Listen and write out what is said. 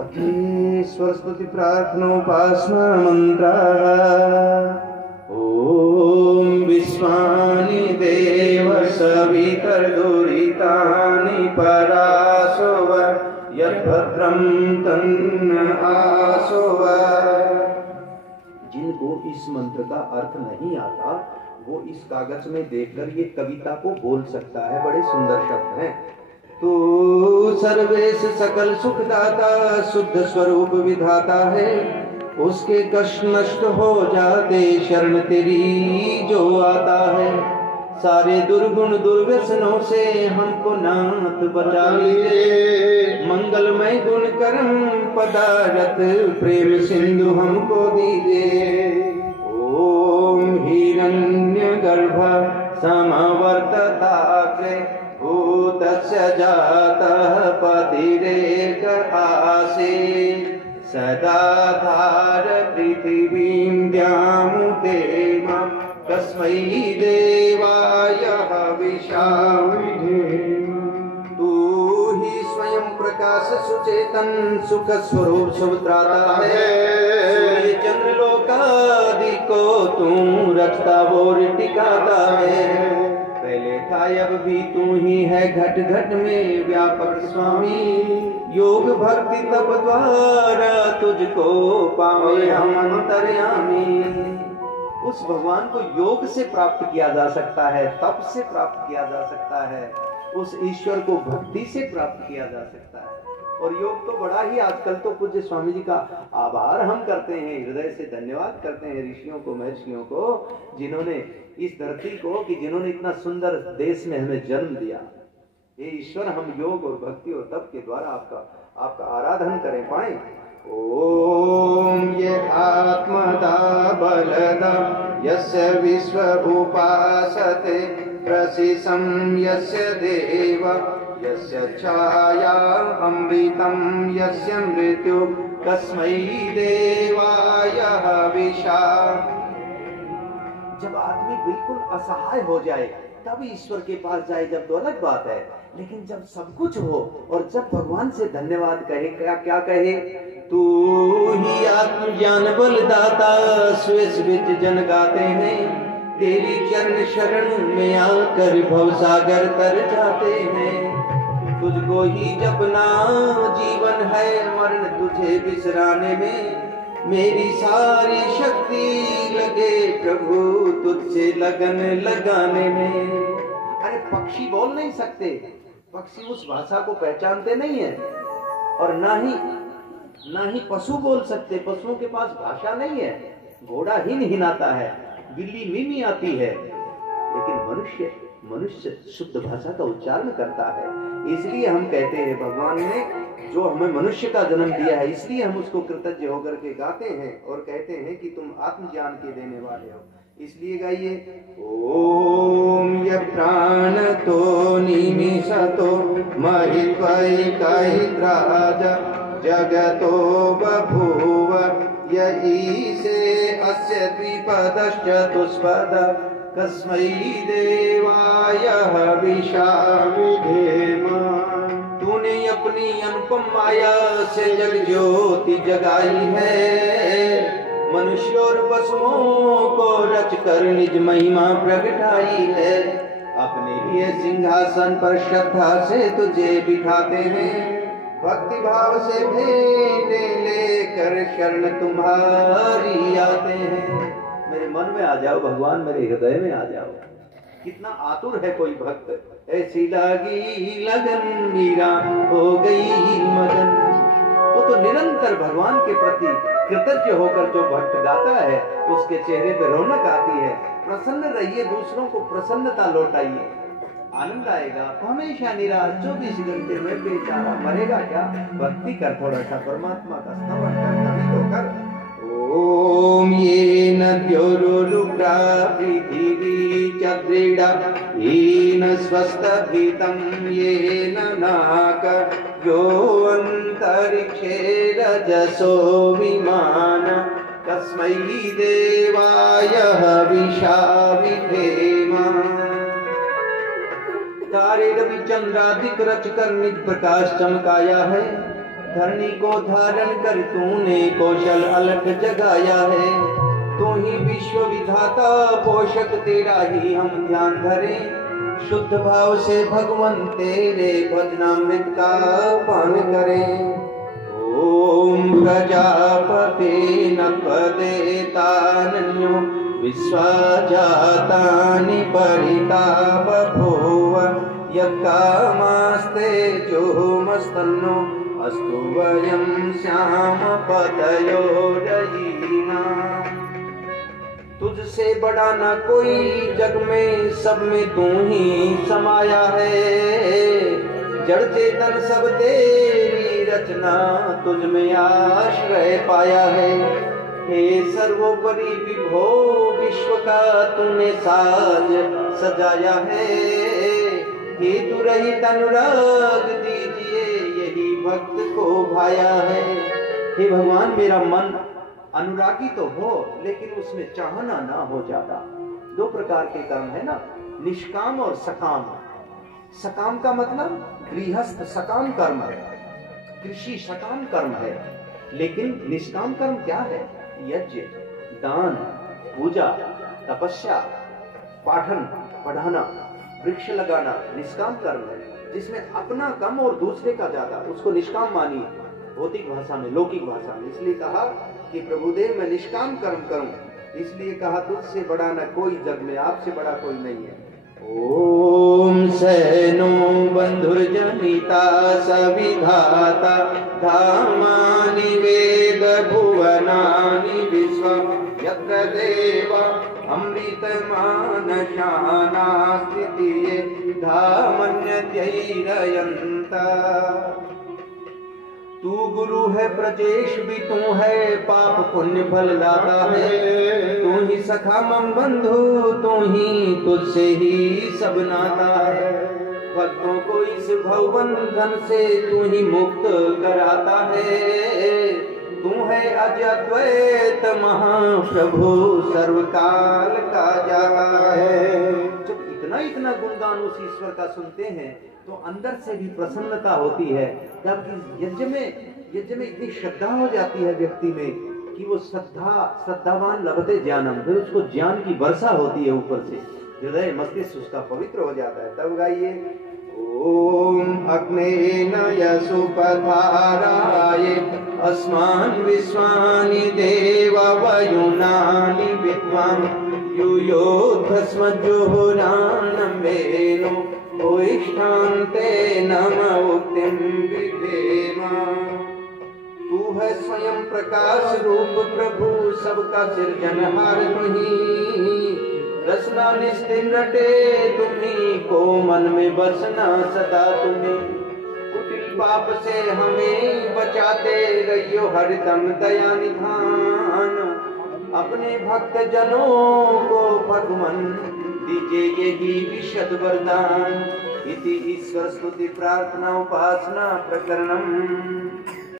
अति स्वस्ति प्रार्थनोपासना मंत्र। ओम विश्वानि देव सवितर्दुरितानि परासोव यद्भद्रं तन्न आसोव। जिनको इस मंत्र का अर्थ नहीं आता वो इस कागज में देखकर ये कविता को बोल सकता है। बड़े सुंदर शब्द हैं। तू सर्वेश सकल सुखदाता शुद्ध स्वरूप विधाता है, उसके कष्ट नष्ट हो जाते शरण तेरी जो आता है। सारे दुर्गुण दुर्व्यसनों से हमको नाथ बचा लीजिए, मंगलमय गुण कर्म पदारथ प्रेम सिंधु हमको दीजिए। ओम हिरण्य गर्भ समवर्तताग्रे भूतस्य जातः पतिरेक आसे, सदा धार पृथिवीं द्यामुदेव तस्मै देवाय हविषामहे। तू ही स्वयं प्रकाश सुचेतन सुख स्वरूप सुभद्राता है, सूर्य चंद्र लोकादि को तू रचता और टिकाता है। पहले था अब भी तू ही है घट घट में व्यापक स्वामी, योग भक्ति तप द्वारा तुझको पावे हम अंतर्यामी। उस भगवान को योग से प्राप्त किया जा सकता है, तप से प्राप्त किया जा सकता है, उस ईश्वर को भक्ति से प्राप्त किया जा सकता है। और योग तो बड़ा ही आजकल तो पूज्य स्वामी जी का आभार हम करते हैं, हृदय से धन्यवाद करते हैं ऋषियों को महर्षियों को, जिन्होंने इस धरती को कि जिन्होंने इतना सुंदर देश में हमें जन्म दिया। ये ईश्वर हम योग और भक्ति और तप के द्वारा आपका आराधन करें पाए। ओम ये आत्मदा बलदा यस्य विश्व उपासते प्रसिसं यस्य देव यस्य छाया अमृतं यस्य मृत्यु तस्मै देवाय हविषा। जब आदमी बिल्कुल असहाय हो जाए तब ईश्वर के पास जाए जब तो अलग बात है, लेकिन जब सब कुछ हो और जब भगवान से धन्यवाद कहे, क्या कहे? तू ही आत्म ज्ञान बलदाता स्वेश विच जन गाते हैं, तेरी चरण शरण में आकर भवसागर तर जाते हैं। तुझको ही जपना जीवन है, मरण तुझे बिसराने में, मेरी सारी शक्ति लगे प्रभु तुझसे लगन लगाने में। अरे पक्षी बोल नहीं सकते, पक्षी उस भाषा को पहचानते नहीं है, और ना ही पशु बोल सकते, पशुओं के पास भाषा नहीं है। घोड़ा हिनहिनाता है, बिल्ली मिमी आती है, लेकिन मनुष्य शुद्ध भाषा का उच्चारण करता है। इसलिए हम कहते हैं भगवान ने जो हमें मनुष्य का जन्म दिया है, इसलिए हम उसको कृतज्ञ होकर के गाते हैं और कहते हैं कि तुम आत्मज्ञान के देने वाले हो। इसलिए गाइए ओम य प्राण तो निमिषतो महित्वैकैत्राज जगतो बभूव य ईशे अस्य द्विपदश्चतुष्पद कस्मै देवाय हविषा विधेम। तूने अपनी अनुपम माया से जग ज्योति जगाई है, मनुष्य और पशुओं को रच कर निज महिमा प्रगटाई है। अपने ही सिंहासन पर श्रद्धा से तुझे बिठाते हैं, भक्ति भाव से भेंटे लेकर शरण तुम्हारी आते हैं। मेरे मन में आ जाओ भगवान, मेरे हृदय में आ जाओ। कितना आतुर है कोई भक्त, ऐसी लागी लगन मीरा हो गई मगन। वो तो निरंतर भगवान के प्रति कृतज्ञ होकर जो भक्त गाता है उसके चेहरे पे रौनक आती है। प्रसन्न रहिए, दूसरों को प्रसन्नता लौटाइए, आनंद आएगा। हमेशा निराश 24 घंटे में बेचारा मरेगा क्या? भक्ति कर, थोड़ा सा परमात्मा का स्तवन कर, तभी तो कर। ओम ये नद्योरुलुप्रा पृथिवी चद्रीडा हीन स्वस्थभीतं येन नाक यो अंतरिक्षे रजसो विमान तस्मै देवाय हविषा विधेम। तारे रवि चंद्रादिक रच कर निज प्रकाश चमकाया है, धरणी को धारण कर तूने कौशल अलख जगाया है। तू ही विश्व विधाता पोषक तेरा ही हम ध्यान धरें। शुद्ध भाव से भगवान तेरे भजनामृत का पान करें। ओम प्रजापते नपदेतान्यो विश्वाजातानि परिता बभूव यक्कामास्ते जोमस्तन्नो अस्तु वयं श्याम पतयो रहीना। तुझसे बड़ा न कोई जग में, सब में तू ही समाया है। जड़ चेतन सब तेरी रचना, तुझ में आश्रय पाया है। हे सर्वोपरि विभो विश्व का तूने साज सजाया है। हे तू रहित अनुराग दीजिए यही भक्त को भाया है। हे भगवान मेरा मन अनुरागी तो हो लेकिन उसमें चाहना ना हो ज्यादा। दो प्रकार के कर्म है ना, निष्काम और सकाम। सकाम का मतलब गृहस्थ सकाम कर्म है, कृषि सकाम कर्म है। लेकिन निष्काम कर्म क्या है? यज्ञ, दान, पूजा, तपस्या, पाठन पढ़ाना, वृक्ष लगाना निष्काम कर्म है। जिसमें अपना कम और दूसरे का ज्यादा, उसको निष्काम मानिए भौतिक भाषा में, लौकिक भाषा में। इसलिए कहा कि प्रभुदेव मैं निष्काम कर्म करूं। इसलिए कहा तुझसे बड़ा न कोई जग में, आपसे बड़ा कोई नहीं है। ओम सैनो बंधुर्जनिता सविधाता धामानि वेद भुवनानि विश्व यत्र देव अमृतमानशानास्तिये धामन्यत्यैरयन्ता। तू गुरु है प्रजेश भी तू है, पाप पुण्य फल लाता है। तू ही सखा मम बंधु, तू ही तुझसे ही सब नाता है। भक्तों को इस भवबंधन से तू ही मुक्त कराता है। तू है अद्वैत महाप्रभु सर्वकाल का जाता है। जब इतना इतना गुणगान उस ईश्वर का सुनते हैं तो अंदर से भी प्रसन्नता होती है। जब यज्ञ में इतनी श्रद्धा हो जाती है व्यक्ति में कि वो श्रद्धावान लभते ज्ञानम, फिर उसको ज्ञान की वर्षा होती है ऊपर से, हृदय मस्तिष्क उसका पवित्र हो जाता है। तब गाइए ओम अग्नेन यसुपधाराये अस्मान् विश्वानि देव वयुनानि विद्वान् युयोधस्मज्जुहुरानमेनो ओष्ठान्ते नम उक्तिं विधेमा। तू है स्वयं प्रकाश रूप प्रभु, सबका सृजनहार तुही। रसना निस्तिन रटे तुम्ही को, मन में बसना सदा तुम्ही। कुटिल पाप से हमें बचाते रहियो हरदम दया निधान। अपने भक्त जनों को भगवन दीजिए यही विशद वरदान। इति ईश्वर स्तुति प्रार्थना उपासना प्रकरणम।